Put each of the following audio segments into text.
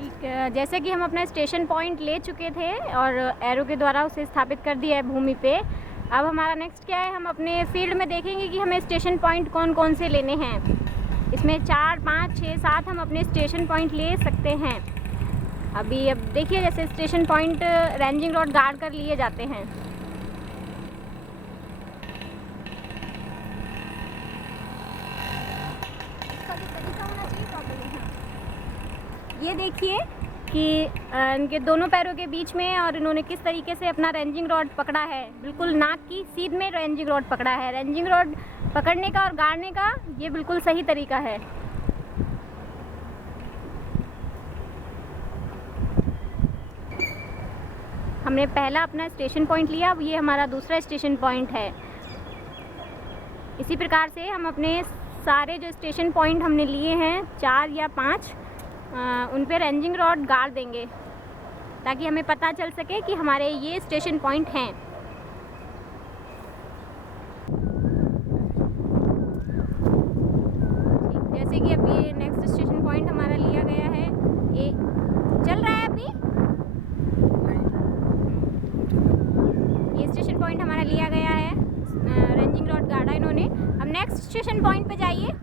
ठीक है, जैसे कि हम अपना स्टेशन पॉइंट ले चुके थे और एरो के द्वारा उसे स्थापित कर दिया है भूमि पे। अब हमारा नेक्स्ट क्या है, हम अपने फील्ड में देखेंगे कि हमें स्टेशन पॉइंट कौन कौन से लेने हैं। इसमें 4, 5, 6, 7 हम अपने स्टेशन पॉइंट ले सकते हैं। अब देखिए, जैसे स्टेशन पॉइंट रेंजिंग रॉड गाड़ कर लिए जाते हैं। ये देखिए कि इनके दोनों पैरों के बीच में और इन्होंने किस तरीके से अपना रेंजिंग रॉड पकड़ा है। बिल्कुल नाक की सीध में रेंजिंग रॉड पकड़ा है। रेंजिंग रॉड पकड़ने का और गाड़ने का ये बिल्कुल सही तरीका है। हमने पहला अपना स्टेशन पॉइंट लिया, अब ये हमारा दूसरा स्टेशन पॉइंट है। इसी प्रकार से हम अपने सारे जो स्टेशन पॉइंट हमने लिए हैं 4 या 5 उन पे रेंजिंग रॉड गाड़ देंगे ताकि हमें पता चल सके कि हमारे ये स्टेशन पॉइंट हैं। जैसे कि अभी नेक्स्ट स्टेशन पॉइंट हमारा लिया गया है, ये चल रहा है अभी। ये स्टेशन पॉइंट हमारा लिया गया है, रेंजिंग रॉड गाड़ा इन्होंने। अब नेक्स्ट स्टेशन पॉइंट पे जाइए।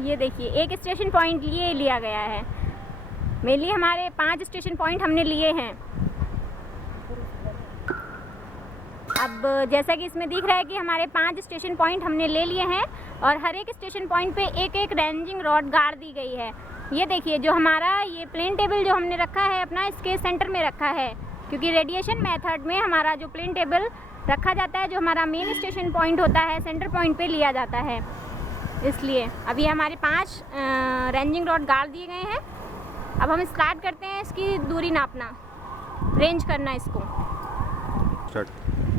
ये देखिए, एक स्टेशन पॉइंट लिया गया है। मेनली हमारे 5 स्टेशन पॉइंट हमने लिए हैं। अब जैसा कि इसमें दिख रहा है कि हमारे 5 स्टेशन पॉइंट हमने ले लिए हैं और हर एक स्टेशन पॉइंट पे एक एक रेंजिंग रॉड गाड़ दी गई है। ये देखिए, जो हमारा ये प्लेन टेबल जो हमने रखा है अपना, इसके सेंटर में रखा है, क्योंकि रेडिएशन मेथड में हमारा जो प्लेन टेबल रखा जाता है, जो हमारा मेन स्टेशन पॉइंट होता है, सेंटर पॉइंट पे लिया जाता है। इसलिए अभी हमारे 5 रेंजिंग रॉड गाड़ दिए गए हैं। अब हम स्टार्ट करते हैं इसकी दूरी नापना, रेंज करना इसको।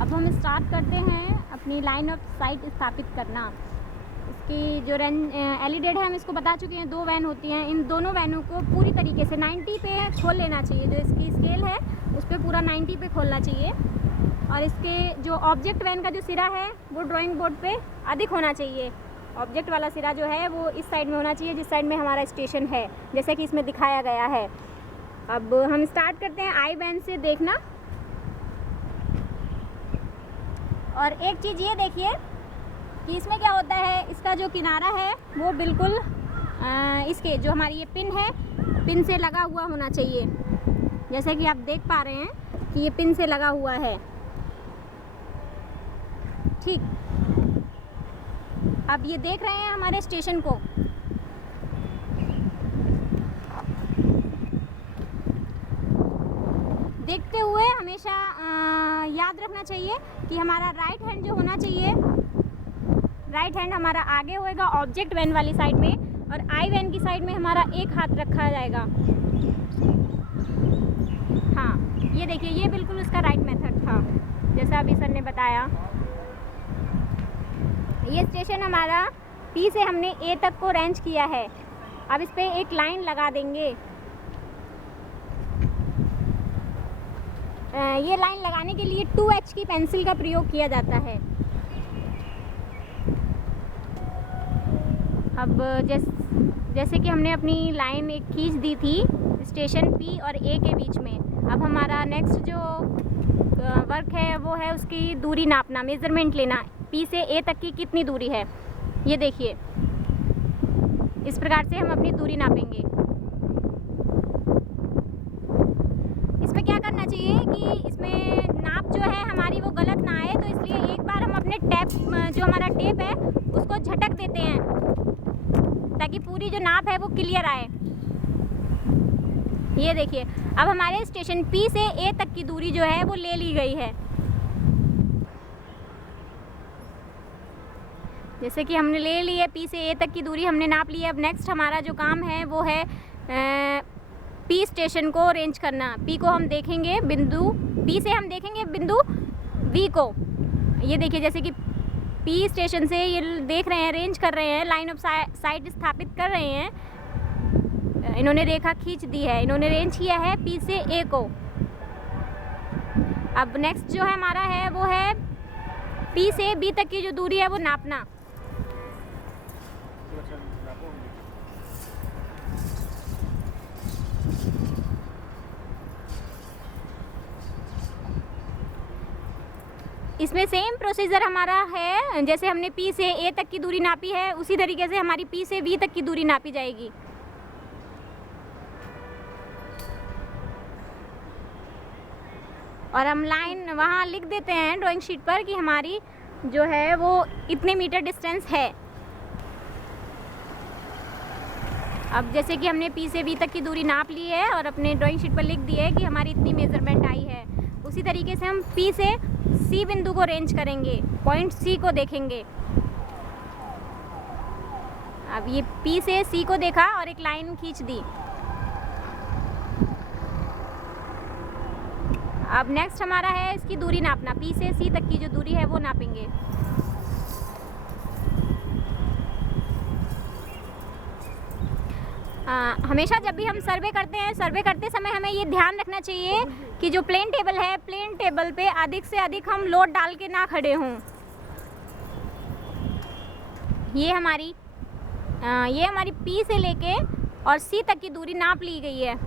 अब हम स्टार्ट करते हैं अपनी लाइन ऑफ साइट स्थापित करना। इसकी जो एलिडेड है हम इसको बता चुके हैं, 2 वैन होती हैं। इन दोनों वैनों को पूरी तरीके से 90 पे खोल लेना चाहिए। जो इसकी स्केल है उस पर पूरा 90 पे खोलना चाहिए। और इसके जो ऑब्जेक्ट वैन का जो सिरा है वो ड्राइंग बोर्ड पे अधिक होना चाहिए। ऑब्जेक्ट वाला सिरा जो है वो इस साइड में होना चाहिए, जिस साइड में हमारा स्टेशन है, जैसे कि इसमें दिखाया गया है। अब हम स्टार्ट करते हैं आई वैन से देखना। और एक चीज़ ये देखिए कि इसमें क्या होता है, इसका जो किनारा है वो बिल्कुल इसके जो हमारी ये पिन है, पिन से लगा हुआ होना चाहिए। जैसे कि आप देख पा रहे हैं कि ये पिन से लगा हुआ है। ठीक, अब ये देख रहे हैं हमारे स्टेशन को। देखते हुए हमेशा याद रखना चाहिए कि हमारा राइट हैंड जो होना चाहिए, राइट हैंड हमारा आगे होएगा ऑब्जेक्ट वैन वाली साइड में, और आई वैन की साइड में हमारा एक हाथ रखा जाएगा। हाँ, ये देखिए, ये बिल्कुल उसका राइट मेथड था जैसा अभी सर ने बताया। ये स्टेशन हमारा पी से हमने ए तक को रेंज किया है। अब इस पे एक लाइन लगा देंगे। ये लाइन लगाने के लिए 2H की पेंसिल का प्रयोग किया जाता है। अब जैसे कि हमने अपनी लाइन एक खींच दी थी स्टेशन पी और ए के बीच में। अब हमारा नेक्स्ट जो वर्क है वो है उसकी दूरी नापना, मेज़रमेंट लेना, पी से ए तक की कितनी दूरी है। ये देखिए, इस प्रकार से हम अपनी दूरी नापेंगे। इसमें क्या करना चाहिए कि इसमें नाप जो है हमारी वो गलत ना आए, तो इसलिए एक बार हम अपने टेप, जो हमारा टेप है उसको झटक देते हैं ताकि पूरी जो नाप है वो क्लियर आए। ये देखिए, अब हमारे स्टेशन पी से ए तक की दूरी जो है वो ले ली गई है। जैसे कि हमने ले ली है पी से ए तक की दूरी हमने नाप ली है। अब नेक्स्ट हमारा जो काम है वो है पी स्टेशन को रेंज करना। पी को हम देखेंगे बिंदु, पी से हम देखेंगे बिंदु वी को। ये देखिए, जैसे कि पी स्टेशन से ये देख रहे हैं, रेंज कर रहे हैं, लाइन ऑफ साइट स्थापित कर रहे हैं। इन्होंने रेखा खींच दी है, इन्होंने रेंज किया है पी से ए को। अब नेक्स्ट जो है हमारा है वो है P से B तक की जो दूरी है वो नापना। इसमें सेम प्रोसीजर हमारा है, जैसे हमने P से A तक की दूरी नापी है उसी तरीके से हमारी P से V तक की दूरी नापी जाएगी। और हम लाइन वहाँ लिख देते हैं ड्राइंग शीट पर कि हमारी जो है वो इतने मीटर डिस्टेंस है। अब जैसे कि हमने P से V तक की दूरी नाप ली है और अपने ड्राइंग शीट पर लिख दी है कि हमारी इतनी मेज़रमेंट आई है, उसी तरीके से हम P से C बिंदु को रेंज करेंगे, पॉइंट C को देखेंगे। अब ये P से C को देखा और एक लाइन खींच दी। अब नेक्स्ट हमारा है इसकी दूरी नापना, P से C तक की जो दूरी है वो नापेंगे। हमेशा जब भी हम सर्वे करते हैं, सर्वे करते समय हमें ये ध्यान रखना चाहिए कि जो प्लेन टेबल है, प्लेन टेबल पे अधिक से अधिक हम लोड डाल के ना खड़े हों। ये हमारी P से लेके और C तक की दूरी नाप ली गई है।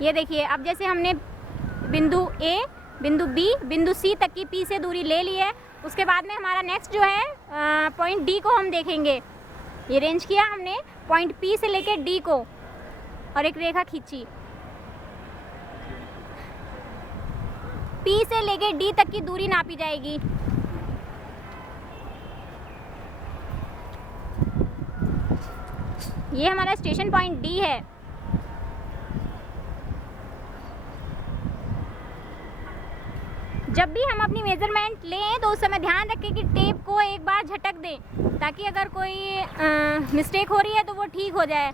ये देखिए, अब जैसे हमने बिंदु A, बिंदु B, बिंदु C तक की P से दूरी ले ली है, उसके बाद में हमारा नेक्स्ट जो है पॉइंट D को हम देखेंगे। ये रेंज किया हमने पॉइंट P से लेके D को और एक रेखा खींची। P से लेके D तक की दूरी नापी जाएगी। ये हमारा स्टेशन पॉइंट D है। जब भी हम अपनी मेज़रमेंट लें तो उस समय ध्यान रखें कि टेप को एक बार झटक दें, ताकि अगर कोई मिस्टेक हो रही है तो वो ठीक हो जाए।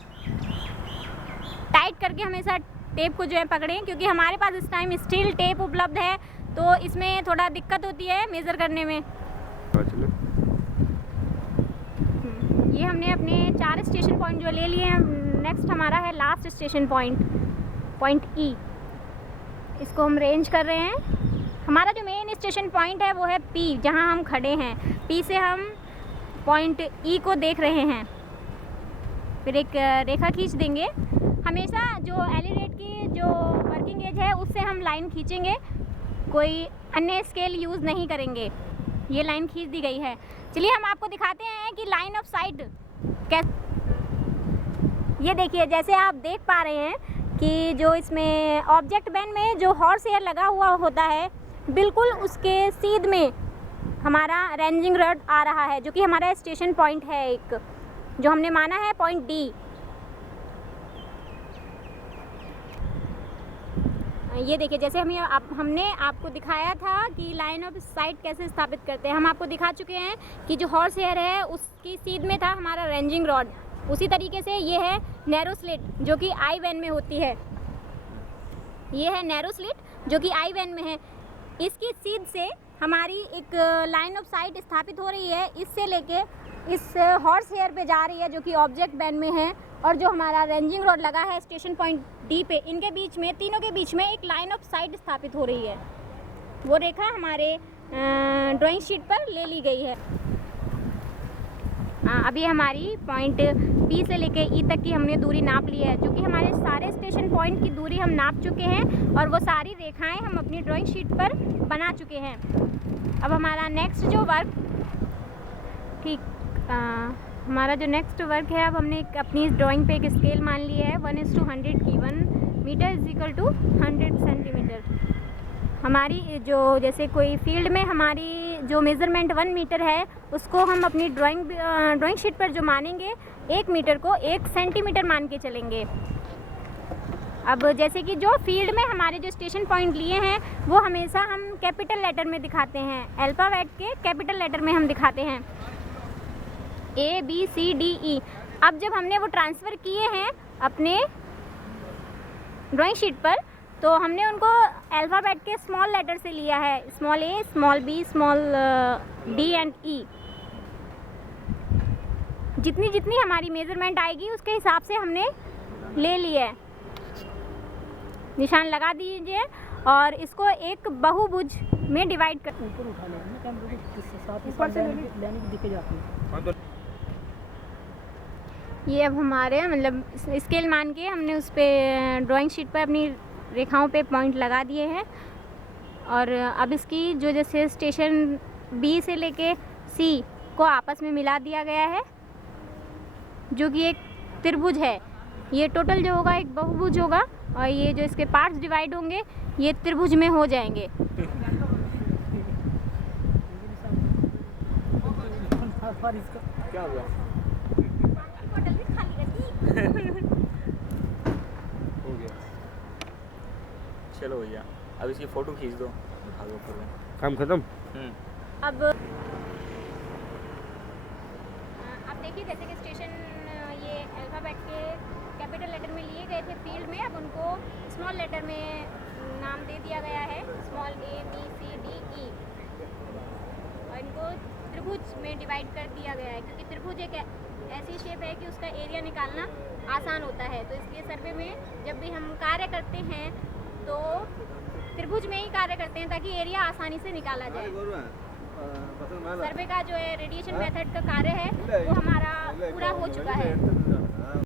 टाइट करके हमेशा टेप को जो है पकड़ें, क्योंकि हमारे पास इस टाइम स्टील टेप उपलब्ध है तो इसमें थोड़ा दिक्कत होती है मेज़र करने में। ये हमने अपने 4 स्टेशन पॉइंट जो ले लिए हैं। नेक्स्ट हमारा है last station point, point E। इसको हम रेंज कर रहे हैं। हमारा जो मेन स्टेशन पॉइंट है वो है P, जहां हम खड़े हैं। P से हम पॉइंट E को देख रहे हैं। फिर एक रेखा खींच देंगे। हमेशा जो एलिरेट की जो वर्किंग एज है उससे हम लाइन खींचेंगे, कोई अन्य स्केल यूज़ नहीं करेंगे। ये लाइन खींच दी गई है। चलिए हम आपको दिखाते हैं कि लाइन ऑफ साइट कैसे। ये देखिए, जैसे आप देख पा रहे हैं कि जो इसमें ऑब्जेक्ट बैन में जो हॉर्स एयर लगा हुआ होता है, बिल्कुल उसके सीध में हमारा रेंजिंग रॉड आ रहा है, जो कि हमारा स्टेशन पॉइंट है एक, जो हमने माना है पॉइंट D। ये देखिए, जैसे हमने आपको दिखाया था कि लाइन ऑफ साइट कैसे स्थापित करते हैं। हम आपको दिखा चुके हैं कि जो हॉर्स एयर है उसकी सीध में था हमारा रेंजिंग रॉड। उसी तरीके से ये है नैरो स्लिट, जो कि आई वैन में होती है। ये है नैरो स्लिट जो कि आई वैन में है। इसकी सीध से हमारी एक लाइन ऑफ साइट स्थापित हो रही है, इससे लेके इस हॉर्स हेयर पे जा रही है जो कि ऑब्जेक्ट बैन में है, और जो हमारा रेंजिंग रॉड लगा है स्टेशन पॉइंट D पे, इनके बीच में, तीनों के बीच में एक लाइन ऑफ साइट स्थापित हो रही है। वो रेखा हमारे ड्राइंग शीट पर ले ली गई है। अभी हमारी पॉइंट P से लेके E तक की हमने दूरी नाप ली है, जो कि हमारे सारे स्टेशन पॉइंट की दूरी हम नाप चुके हैं और वो सारी रेखाएं हम अपनी ड्राइंग शीट पर बना चुके हैं। अब हमारा नेक्स्ट जो वर्क हमारा जो नेक्स्ट वर्क है, अब हमने अपनी इस ड्राइंग पे एक स्केल मान लिया है 1:100 की। 1 metre is equal to 100 centimetre. हमारी जो जैसे कोई फील्ड में हमारी जो मेज़रमेंट 1 मीटर है, उसको हम अपनी ड्राइंग शीट पर जो मानेंगे 1 मीटर को 1 सेंटीमीटर मान के चलेंगे। अब जैसे कि जो फील्ड में हमारे जो स्टेशन पॉइंट लिए हैं वो हमेशा हम कैपिटल लेटर में दिखाते हैं, अल्फ़ाबेट के कैपिटल लेटर में हम दिखाते हैं, A B C D E। अब जब हमने वो ट्रांसफ़र किए हैं अपने ड्राइंग शीट पर, तो हमने उनको अल्फ़ाबेट के स्मॉल लेटर से लिया है, small a, small b, small d and e। जितनी जितनी हमारी मेज़रमेंट आएगी उसके हिसाब से हमने ले लिया है। निशान लगा दीजिए और इसको एक बहुभुज में डिवाइड कर ऊपर उठा लेना कैमरे को, साथ ही साथ लाइन दिखे जाती है। ये अब हमारे मतलब स्केल मान के हमने उस पर ड्राइंग शीट पर अपनी रेखाओं पे पॉइंट लगा दिए हैं। और अब इसकी जो जैसे स्टेशन बी से लेके सी को आपस में मिला दिया गया है, जो कि एक त्रिभुज है। ये टोटल जो होगा एक बहुभुज होगा और ये जो इसके पार्ट्स डिवाइड होंगे ये त्रिभुज में हो जाएंगे। क्या हुआ? हो गया। चलो भैया अब इसकी फोटो खींच दो, भागो फिर। काम खत्म। अब देखिए जैसे कि स्टेशन ये अल्फ़ाबेट के कैपिटल लेटर में लिए गए थे फील्ड में, अब उनको स्मॉल लेटर में नाम दे दिया गया है, small a b c d e, और इनको त्रिभुज में डिवाइड कर दिया गया है क्योंकि त्रिभुज एक ऐसी शेप है कि उसका एरिया निकालना आसान होता है। तो इसलिए सर्वे में जब भी हम कार्य करते हैं तो त्रिभुज में ही कार्य करते हैं ताकि एरिया आसानी से निकाला जाए। सर्वे का जो है रेडिएशन मेथड का कार्य है वो हमारा पूरा हो चुका है।